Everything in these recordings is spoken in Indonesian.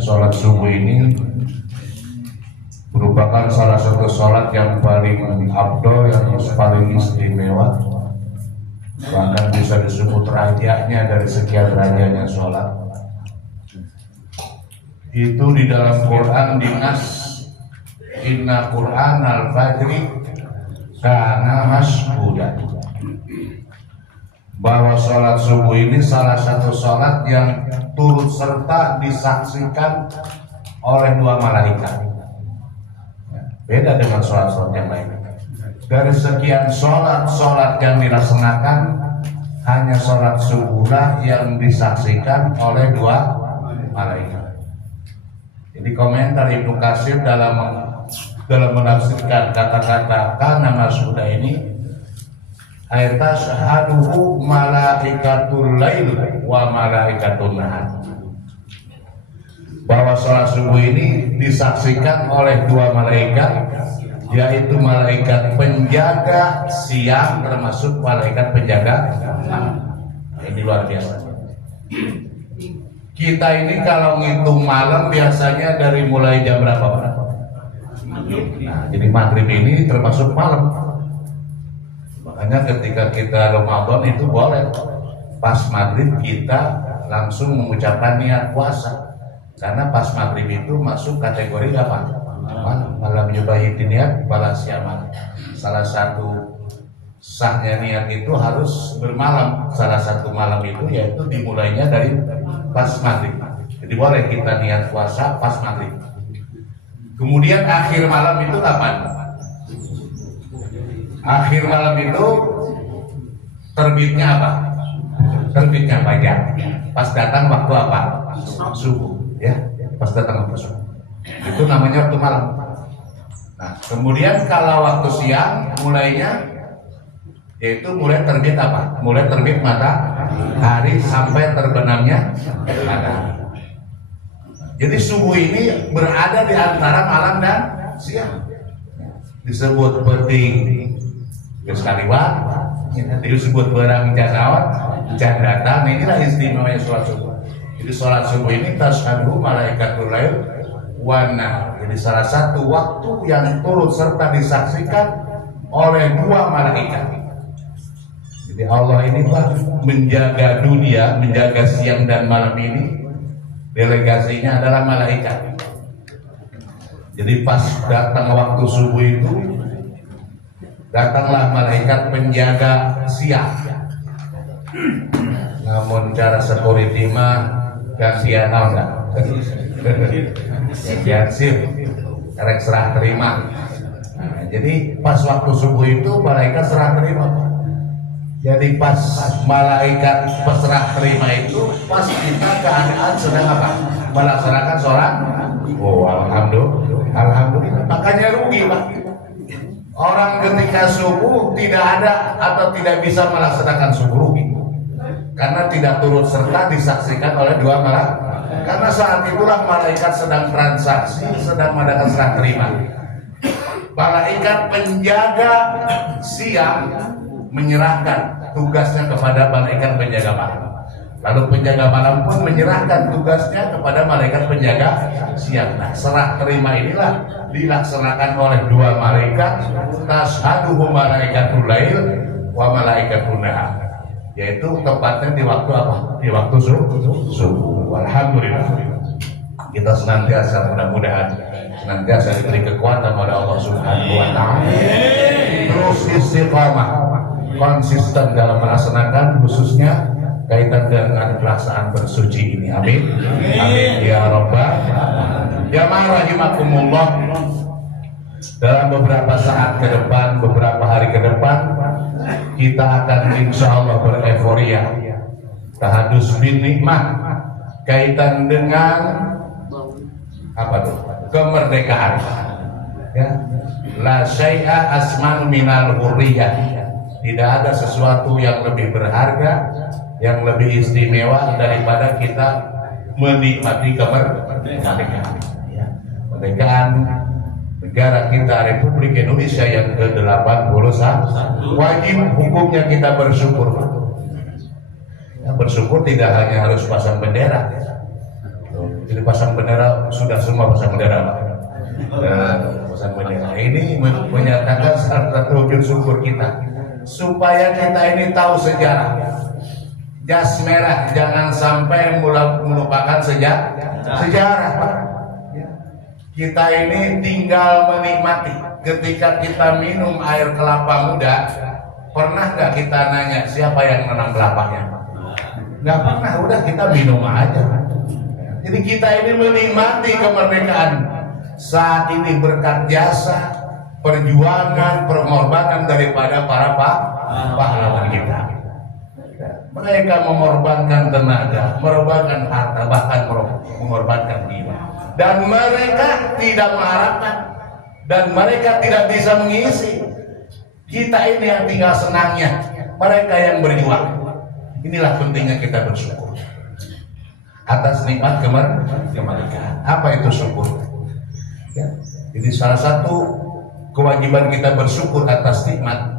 sholat subuh ini merupakan salah satu sholat yang paling abdol, yang paling istimewa, bahkan bisa disebut rajanya dari sekian rajanya sholat. Itu di dalam Quran dinas, inna Quran al-fajri kana mashuda, bahwa sholat subuh ini salah satu sholat yang turut serta disaksikan oleh dua malaikat. Beda dengan sholat-sholat yang lain. Dari sekian sholat yang dilaksanakan, hanya sholat subuhlah yang disaksikan oleh dua malaikat. Jadi komentar Ibnu Katsir dalam menafsirkan kata-kata kana mashuda ini, ayat syahaduhu malaikatul lail wa malaikatun nahar, bahwa sholat subuh ini disaksikan oleh dua malaikat, yaitu malaikat penjaga siang termasuk malaikat penjaga malam. Ini luar biasa. Kita ini kalau ngitung malam biasanya dari mulai jam berapa? Nah, jadi maghrib ini termasuk malam. Makanya ketika kita Ramadan itu boleh pas maghrib kita langsung mengucapkan niat puasa, karena pas maghrib itu masuk kategori apa? Malam yubahitin niat pada siaman. Salah satu sahnya niat itu harus bermalam. Salah satu malam itu yaitu dimulainya dari pas maghrib. Jadi boleh kita niat puasa pas maghrib. Kemudian akhir malam itu kapan? Akhir malam itu terbitnya apa? Terbitnya fajar. Pas datang waktu apa? Subuh, ya. Pas datang waktu subuh. Itu namanya waktu malam. Nah, kemudian kalau waktu siang mulainya, yaitu mulai terbit apa? Mulai terbit matahari sampai terbenamnya matahari. Jadi subuh ini berada di antara malam dan siang. Disebut penting sekaliwan, disebut barang jasawan, jandatan. Inilah istimewanya sholat subuh. Jadi sholat subuh ini tasyhadu malaikatul lail wana. Jadi salah satu waktu yang turut serta disaksikan oleh dua malaikat. Jadi Allah ini menjaga dunia, menjaga siang dan malam ini. Delegasinya adalah malaikat. Jadi pas datang waktu subuh itu, datanglah malaikat penjaga siang. Namun cara security mah gantian enggak? Gantian sip, karek serah terima. Nah, jadi pas waktu subuh itu malaikat serah terima. Jadi pas malaikat peserah terima itu, pas kita keadaan sedang apa? Melaksanakan sholat. Oh, alhamdulillah. Makanya rugi, Pak. Orang ketika subuh tidak ada atau tidak bisa melaksanakan subuh, rugi. Karena tidak turut serta disaksikan oleh dua malaikat. Karena saat itulah malaikat sedang transaksi, sedang mengadakan serah terima. Malaikat penjaga siang menyerahkan tugasnya kepada malaikat penjaga malam. Lalu penjaga malam pun menyerahkan tugasnya kepada malaikat penjaga siang. Nah, serah terima inilah dilaksanakan oleh dua malaikat, tashaduhu malaikatul lail wa malaikatun nahar. Yaitu tepatnya di waktu apa? Di waktu subuh. Alhamdulillah. Kita senantiasa, mudah-mudahan senantiasa diberi kekuatan oleh Allah Subhanahu wa taala. Terus istiqamah, konsisten dalam melaksanakan, khususnya kaitan dengan pelaksanaan bersuci ini. Amin. Amin ya rabbal alamin. Jamaah rahimakumullah. Dalam beberapa saat ke depan, beberapa hari ke depan, kita akan insya Allah bereforia, tahadus bin nikmah, kaitan dengan apa tuh? Kemerdekaan. Ya. La syai'a asman minal hurriyah. Tidak ada sesuatu yang lebih berharga, yang lebih istimewa daripada kita menikmati kemerdekaan. Kemerdekaan negara kita Republik Indonesia yang ke-81. Wajib hukumnya kita bersyukur. Ya, bersyukur tidak hanya harus pasang bendera. Jadi pasang bendera sudah semua pasang bendera, Pak. Pasang bendera ini menyatakan salah satu wujud syukur kita, supaya kita ini tahu sejarah. Jas merah jangan sampai melupakan sejarah, Pak. Kita ini tinggal menikmati. Ketika kita minum air kelapa muda, pernah nggak kita nanya siapa yang menanam kelapanya? Nggak pernah, udah kita minum aja. Jadi kita ini menikmati kemerdekaan saat ini berkat jasa, perjuangan, pengorbanan daripada para pahlawan kita. Mereka mengorbankan tenaga, mengorbankan harta, bahkan mengorbankan jiwa. Dan mereka tidak mengharapkan, dan mereka tidak bisa mengisi. Kita ini yang tinggal senangnya, mereka yang berjuang. Inilah pentingnya kita bersyukur atas nikmat kemerdekaan. Apa itu syukur? Ya. Jadi salah satu kewajiban kita bersyukur atas nikmat.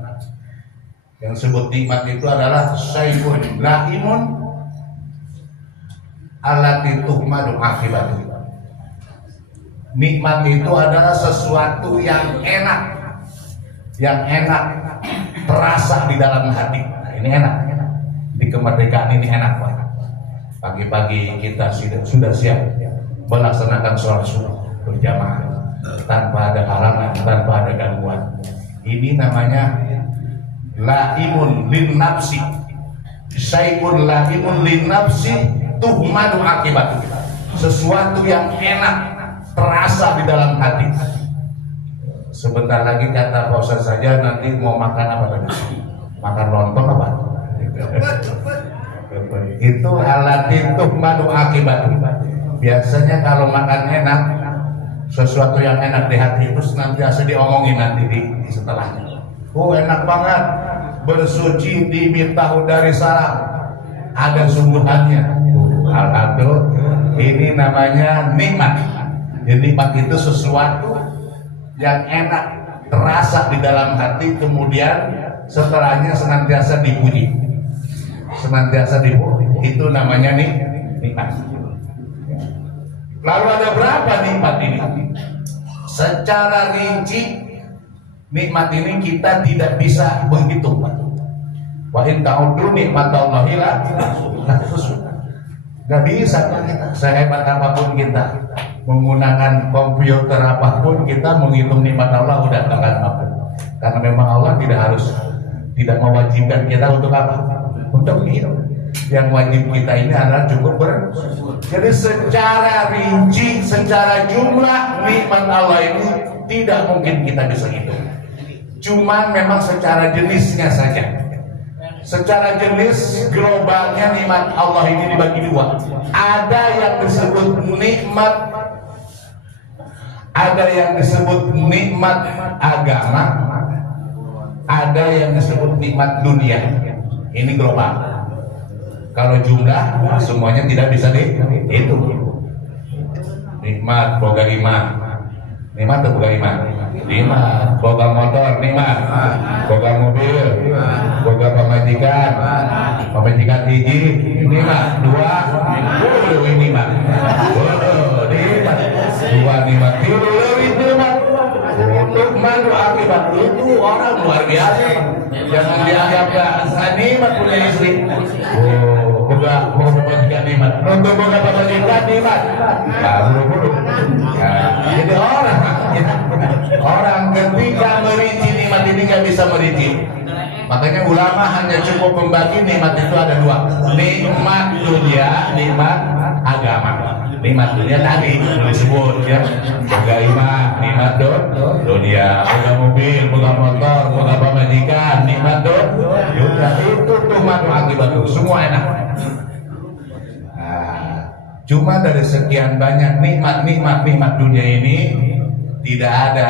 Yang disebut nikmat itu adalah syai'un laimun allati tuhmadu akibatu. Nikmat itu adalah sesuatu yang enak, terasa di dalam hati. Nah, ini enak. Di kemerdekaan ini enak, Pak. Pagi-pagi kita sudah siap melaksanakan sholat subuh berjamaah tanpa ada halangan, tanpa ada gangguan. Ini namanya laimun lin nafsi, syai'un laimun lin nafsi tuhmadu akibat. Sesuatu yang enak terasa di dalam hati. Sebentar lagi kata Pak Ustaz saja nanti mau makan apa tadi? Makan lontong apa? Itu alati tuhmadu akibat. Biasanya kalau makan enak, sesuatu yang enak di hati itu senantiasa diomongin nanti di setelahnya. Oh enak banget, bersuci diminta dari salam, ada sungguhannya. Alhamdulillah, ini namanya nikmat. Jadi nikmat itu sesuatu yang enak, terasa di dalam hati, kemudian setelahnya senantiasa dipuji, senantiasa dipuji. Itu namanya nikmat. Lalu ada berapa nikmat ini? Secara rinci nikmat ini kita tidak bisa menghitung. Wa in ta'uddu nikmatallahi la tuhsuha. Gak bisa kita, sehebat apapun kita menggunakan komputer apapun, kita menghitung nikmat Allah udah gak akan mampu. Karena memang Allah tidak mewajibkan kita untuk apa? Untuk hidup. Yang wajib kita ini adalah cukup Jadi secara rinci, secara jumlah nikmat Allah ini tidak mungkin kita bisa hitung. Cuma memang secara jenisnya saja. Secara jenis globalnya nikmat Allah ini dibagi dua. Ada yang disebut nikmat, ada yang disebut nikmat agama, ada yang disebut nikmat dunia. Ini global. Kalau jumlah semuanya tidak bisa dihitung. Nikmat boga imah, nikmat atau boga imah? Nikmat. Boga motor nikmat, boga mobil, boga pemajikan hiji nikmat, dua nikmat, nikmat, dua nikmat, tiga nikmat. Untuk mandu akibat itu orang luar biasa. Jangan dianggap gak nikmat punya istri. Boga pemajikan nikmat, untuk boga pemajikan nikmat. Buru-buru. Jadi orang ketika merinci nikmat ini gak bisa merinci. Makanya ulama hanya cukup membagi nikmat itu ada dua, nikmat dunia, nikmat agama. Nikmat dunia tadi disebut ya, boga imah, nikmat dunia, boga mobil, boga motor, boga pemajikan, nikmat dunia. Itu tuh manu akibat itu semua enak. Cuma dari sekian banyak nikmat dunia ini tidak ada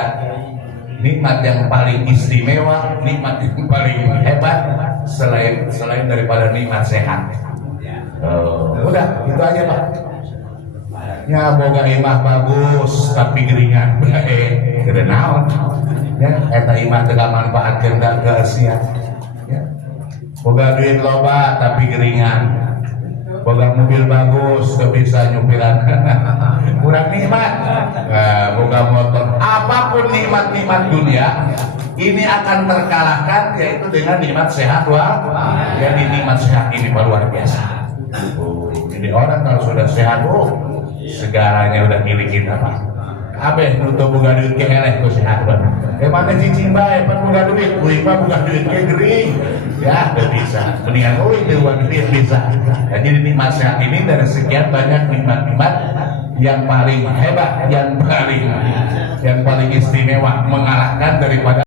nikmat yang paling istimewa, nikmat yang paling hebat selain daripada nikmat sehat. Udah itu aja Pak. Ya boga imah bagus tapi geringan, gede naon. Ya eta imah teu manfaatkeun da ke sia. Ya. Boga duit loba tapi geringan. boga mobil bagus, gak bisa nyupiran kurang nikmat. Boga motor, apapun nikmat-nikmat dunia ini akan terkalahkan yaitu dengan nikmat sehat. Jadi nikmat sehat ini luar biasa. Jadi orang kalau sudah sehat, segalanya udah milikin apa? Abeh nutup buka duit ke eleh ku sehat banget. Mana cicing bae pan buka duit, uing mah buka duit ke gering. Ya, udah bisa. Mendingan uing teh buka duit bisa. Nah, jadi nikmat sehat ini dari sekian banyak nikmat-nikmat yang paling hebat, yang paling istimewa mengalahkan daripada